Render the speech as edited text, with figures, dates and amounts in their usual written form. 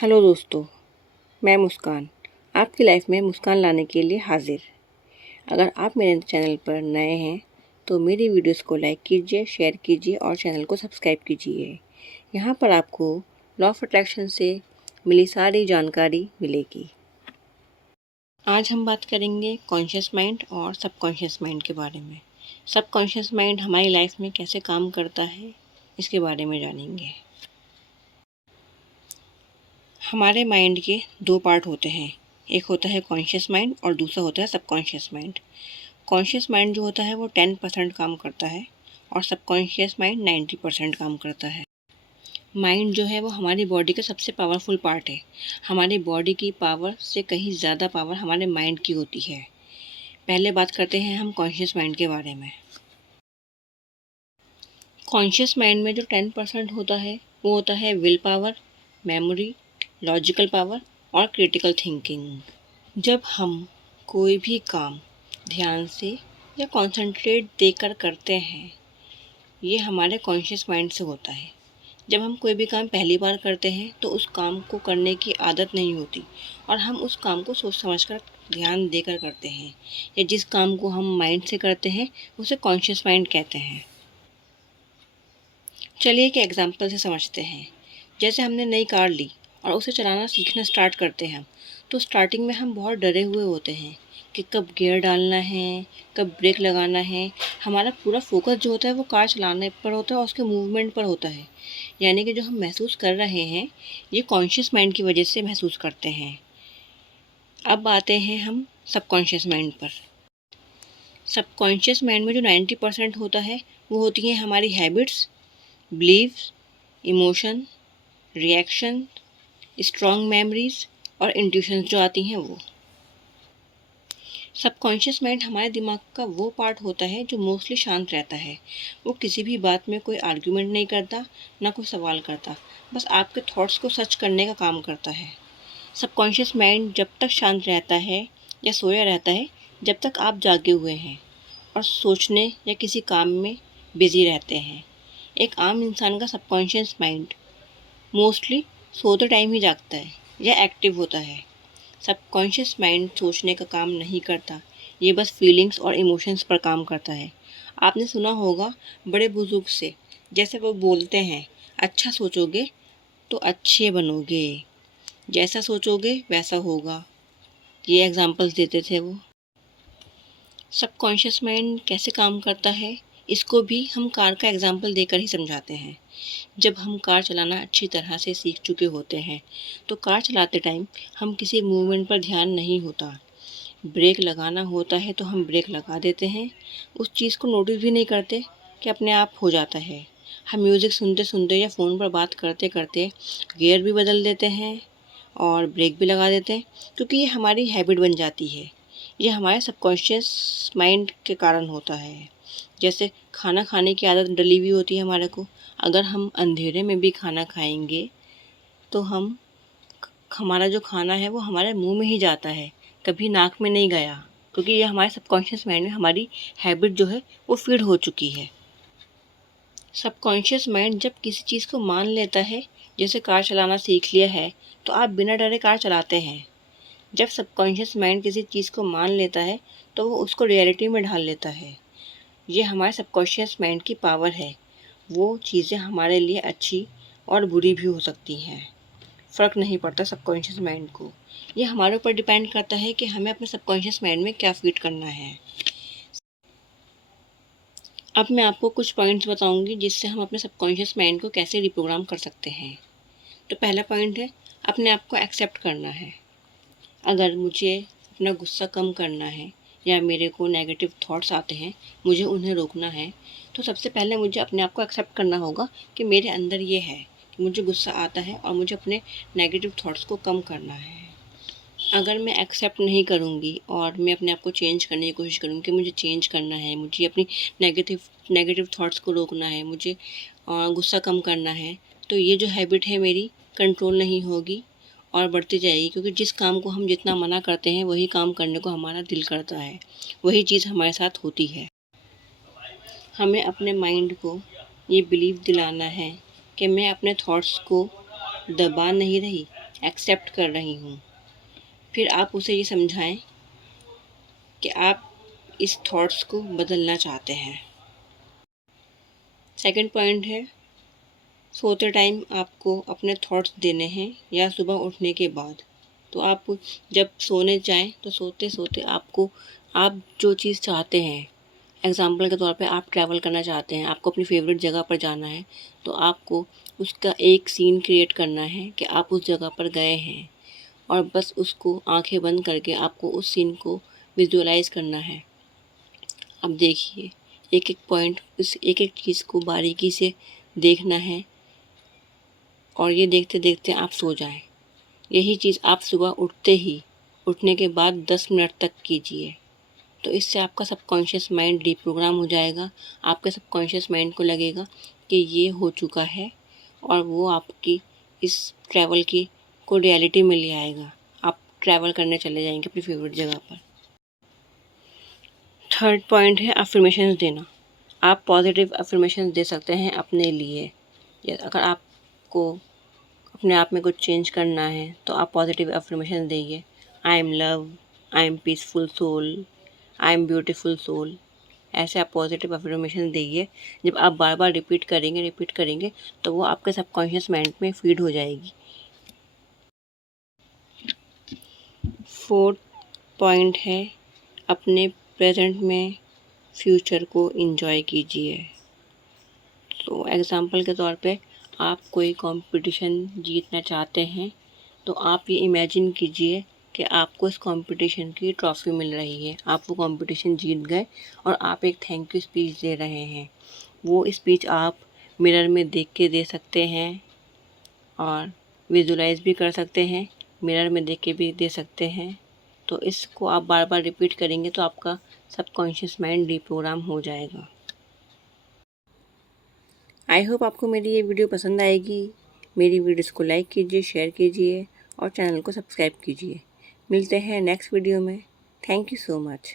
Hello दोस्तों, मैं मुस्कान आपकी लाइफ में मुस्कान लाने के लिए हाजिर। अगर आप मेरे चैनल पर नए हैं तो मेरी वीडियोस को लाइक कीजिए, शेयर कीजिए और चैनल को सब्सक्राइब कीजिए। यहाँ पर आपको लॉ ऑफ अट्रैक्शन से मिली सारी जानकारी मिलेगी। आज हम बात करेंगे कॉन्शियस माइंड और सबकॉन्शियस माइंड के बारे में। सबकॉन्शियस माइंड हमारी लाइफ में कैसे काम करता है, इसके बारे में जानेंगे। हमारे माइंड के दो पार्ट होते हैं, एक होता है कॉन्शियस माइंड और दूसरा होता है सबकॉन्शियस माइंड। कॉन्शियस माइंड जो होता है वो 10% काम करता है और सबकॉन्शियस माइंड 90% काम करता है। माइंड जो है वो हमारी बॉडी का सबसे पावरफुल पार्ट है। हमारी बॉडी की पावर से कहीं ज़्यादा पावर हमारे माइंड की होती है। पहले बात करते हैं हम कॉन्शियस माइंड के बारे में। कॉन्शियस माइंड में जो 10% होता है वो होता है will power, memory, logical power और क्रिटिकल थिंकिंग। जब हम कोई भी काम ध्यान से या कंसंट्रेट देकर करते हैं, ये हमारे कॉन्शियस माइंड से होता है। जब हम कोई भी काम पहली बार करते हैं तो उस काम को करने की आदत नहीं होती और हम उस काम को सोच समझकर ध्यान देकर करते हैं, या जिस काम को हम माइंड से करते हैं उसे कॉन्शियस माइंड कहते हैं। चलिए एक एग्जाम्पल से समझते हैं। जैसे हमने नई कार ली और उसे चलाना सीखना स्टार्ट करते हैं, तो स्टार्टिंग में हम बहुत डरे हुए होते हैं कि कब गियर डालना है, कब ब्रेक लगाना है। हमारा पूरा फोकस जो होता है वो कार चलाने पर होता है और उसके मूवमेंट पर होता है। यानी कि जो हम महसूस कर रहे हैं ये कॉन्शियस माइंड की वजह से महसूस करते हैं। अब आते हैं हम सबकॉन्शियस माइंड पर। सबकॉन्शियस माइंड में जो 90% होता है वो होती हैं हमारी habits, beliefs, emotion, reaction, strong memories और इंट्यूशंस जो आती हैं वो। सबकॉन्शियस माइंड हमारे दिमाग का वो पार्ट होता है जो मोस्टली शांत रहता है। वो किसी भी बात में कोई आर्ग्यूमेंट नहीं करता, ना कोई सवाल करता, बस आपके थॉट्स को सर्च करने का काम करता है। सबकॉन्शियस माइंड जब तक शांत रहता है या सोया रहता है जब तक आप जागे हुए हैं और सोचने या किसी काम में बिजी रहते हैं। एक आम इंसान का सबकॉन्शियस माइंड मोस्टली सोते टाइम ही जागता है या एक्टिव होता है। सबकॉन्शियस माइंड सोचने का काम नहीं करता, ये बस फीलिंग्स और इमोशंस पर काम करता है। आपने सुना होगा बड़े बुजुर्ग से, जैसे वो बोलते हैं, अच्छा सोचोगे तो अच्छे बनोगे, जैसा सोचोगे वैसा होगा। ये एग्जाम्पल्स देते थे वो। सबकॉन्शियस माइंड कैसे काम करता है इसको भी हम कार का एग्जाम्पल देकर ही समझाते हैं। जब हम कार चलाना अच्छी तरह से सीख चुके होते हैं तो कार चलाते टाइम हम किसी मूवमेंट पर ध्यान नहीं होता। ब्रेक लगाना होता है तो हम ब्रेक लगा देते हैं, उस चीज़ को नोटिस भी नहीं करते कि अपने आप हो जाता है। हम म्यूज़िक सुनते सुनते या फ़ोन पर बात करते करते गियर भी बदल देते हैं और ब्रेक भी लगा देते हैं, क्योंकि ये हमारी हैबिट बन जाती है। ये हमारे सबकॉन्शियस माइंड के कारण होता है। जैसे खाना खाने की आदत डली हुई होती है हमारे को। अगर हम अंधेरे में भी खाना खाएंगे तो हमारा जो खाना है वो हमारे मुंह में ही जाता है, कभी नाक में नहीं गया, क्योंकि ये हमारे सबकॉन्शियस माइंड में हमारी हैबिट जो है वो फीड हो चुकी है। सबकॉन्शियस माइंड जब किसी चीज़ को मान लेता है, जैसे कार चलाना सीख लिया है तो आप बिना डरे कार चलाते हैं। जब सबकॉन्शियस माइंड किसी चीज़ को मान लेता है तो वो उसको रियलिटी में ढाल लेता है। ये हमारे सबकॉन्शियस माइंड की पावर है। वो चीज़ें हमारे लिए अच्छी और बुरी भी हो सकती हैं, फ़र्क नहीं पड़ता सबकॉन्शियस माइंड को। ये हमारे ऊपर डिपेंड करता है कि हमें अपने सबकॉन्शियस माइंड में क्या फीड करना है। अब मैं आपको कुछ पॉइंट्स बताऊंगी जिससे हम अपने सबकॉन्शियस माइंड को कैसे रिप्रोग्राम कर सकते हैं। तो पहला पॉइंट है, अपने आप को एक्सेप्ट करना है। अगर मुझे अपना गुस्सा कम करना है या मेरे को नेगेटिव थॉट्स आते हैं, मुझे उन्हें रोकना है, तो सबसे पहले मुझे अपने आप को एक्सेप्ट करना होगा कि मेरे अंदर ये है कि मुझे गुस्सा आता है और मुझे अपने नेगेटिव थॉट्स को कम करना है। अगर मैं एक्सेप्ट नहीं करूँगी और मैं अपने आप को चेंज करने की कोशिश करूँगी कि मुझे चेंज करना है, मुझे अपनी नेगेटिव नेगेटिव थॉट्स को रोकना है, मुझे गुस्सा कम करना है, तो ये जो हैबिट है मेरी कंट्रोल नहीं होगी और बढ़ती जाएगी। क्योंकि जिस काम को हम जितना मना करते हैं वही काम करने को हमारा दिल करता है, वही चीज़ हमारे साथ होती है। हमें अपने माइंड को ये बिलीव दिलाना है कि मैं अपने थॉट्स को दबा नहीं रही, एक्सेप्ट कर रही हूँ। फिर आप उसे ये समझाएं कि आप इस थॉट्स को बदलना चाहते हैं। सेकंड पॉइंट है, सोते टाइम आपको अपने थॉट्स देने हैं या सुबह उठने के बाद। तो आप जब सोने जाएं तो सोते सोते आपको आप जो चीज़ चाहते हैं, एग्ज़ाम्पल के तौर पे आप ट्रैवल करना चाहते हैं, आपको अपनी फेवरेट जगह पर जाना है, तो आपको उसका एक सीन क्रिएट करना है कि आप उस जगह पर गए हैं और बस उसको आंखें बंद करके आपको उस सीन को विजुअलाइज़ करना है। अब देखिए, एक एक पॉइंट, इस एक एक चीज़ को बारीकी से देखना है और ये देखते देखते आप सो जाएं। यही चीज़ आप सुबह उठने के बाद 10 मिनट तक कीजिए। तो इससे आपका सबकॉन्शियस माइंड डिप्रोग्राम हो जाएगा। आपके सबकॉन्शियस माइंड को लगेगा कि ये हो चुका है और वो आपकी इस ट्रैवल की को रियलिटी में ले आएगा। आप ट्रैवल करने चले जाएंगे अपनी फेवरेट जगह पर। थर्ड पॉइंट है अफ़र्मेशंस देना। आप पॉजिटिव अफ़र्मेशंस दे सकते हैं अपने लिए। या अगर आपको अपने आप में कुछ चेंज करना है तो आप पॉजिटिव अफ़र्मेशन दीजिए। I am love, I am peaceful soul, I am beautiful soul. ऐसे आप पॉजिटिव अफ़र्मेशन दीजिए। जब आप बार बार रिपीट करेंगे तो वो आपके सबकॉन्शियस माइंड में फीड हो जाएगी। फोर्थ पॉइंट है, अपने प्रेजेंट में फ्यूचर को एंजॉय कीजिए। तो एग्ज़ाम्पल के तौर पे आप कोई कंपटीशन जीतना चाहते हैं तो आप ये इमेजिन कीजिए कि आपको इस कंपटीशन की ट्रॉफ़ी मिल रही है, आप वो कंपटीशन जीत गए और आप एक थैंक यू स्पीच दे रहे हैं। वो स्पीच आप मिरर में देख के दे सकते हैं और विजुलाइज भी कर सकते हैं, मिरर में देख के भी दे सकते हैं। तो इसको आप बार बार रिपीट करेंगे तो आपका सबकॉन्शियस माइंड डिप्रोग्राम हो जाएगा। आई होप आपको मेरी ये वीडियो पसंद आएगी। मेरी वीडियोस को लाइक कीजिए, शेयर कीजिए और चैनल को सब्सक्राइब कीजिए। मिलते हैं नेक्स्ट वीडियो में। Thank you so much.